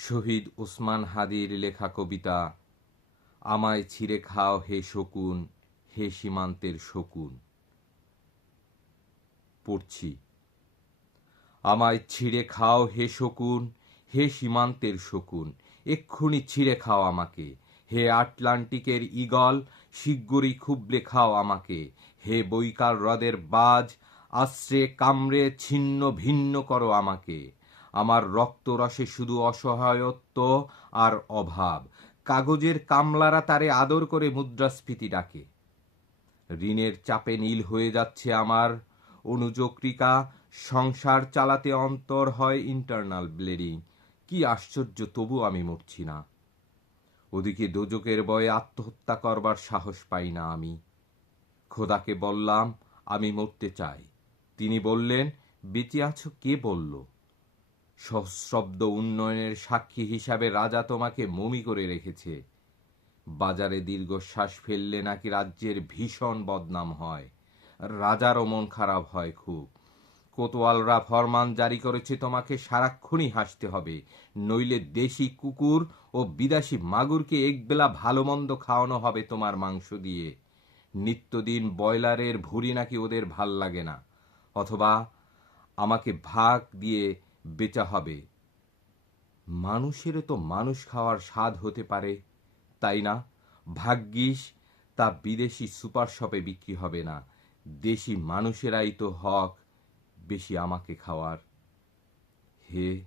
শহীদ ওসমান হাদির লেখা কবিতা আমায় ছিঁড়ে খাও হে শকুন, হে সীমান্তের শকুন। পড়ছি। আমায় ছিঁড়ে খাও হে শকুন, হে সীমান্তের শকুন, এক্ষুনি ছিঁড়ে খাও আমাকে। হে আটলান্টিকের ঈগল, শিগগিরই খুবলে খাও আমাকে। হে বৈকাল হ্রদের বাজ, আশ্রে কামড়ে ছিন্ন ভিন্ন করো আমাকে। আমার রক্তরসে শুধু অসহায়ত্ব আর অভাব। কাগজের কামলারা তারে আদর করে মুদ্রাস্ফীতি ডাকে। ঋণের চাপে নীল হয়ে যাচ্ছে আমার অনুচক্রিকা, সংসার চালাতে অন্তর হয় ইন্টারনাল ব্লিডিং। কি আশ্চর্য, তবু আমি মরছি না। ওদিকে দোজকের বয়ে আত্মহত্যা করবার সাহস পাই না আমি। খোদাকে বললাম আমি মরতে চাই। তিনি বললেন, বেঁচে আছো কে বলল? সশ্রব্দ উন্নয়নের সাক্ষী হিসাবে রাজা তোমাকে মমি করে রেখেছে। বাজারে দীর্ঘশ্বাস ফেললে নাকি রাজ্যের ভীষণ বদনাম হয়। রাজারও মন খারাপ হয় খুব। কোতোয়ালরা ফরমান জারি করেছে তোমাকে সারাক্ষণই হাসতে হবে, নইলে দেশি কুকুর ও বিদেশি মাগুরকে একবেলা ভালো মন্দ খাওয়ানো হবে তোমার মাংস দিয়ে। নিত্যদিন বয়লারের ভুঁড়ি নাকি ওদের ভাল লাগে না। অথবা আমাকে ভাগ দিয়ে বেচা হবে। মানুষেরও তো মানুষ খাওয়ার স্বাদ হতে পারে, তাই না? ভাগ্যিস তা বিদেশি সুপার শপে বিক্রি হবে না। দেশি মানুষেরাই তো হক বেশি আমাকে খাওয়ার। হে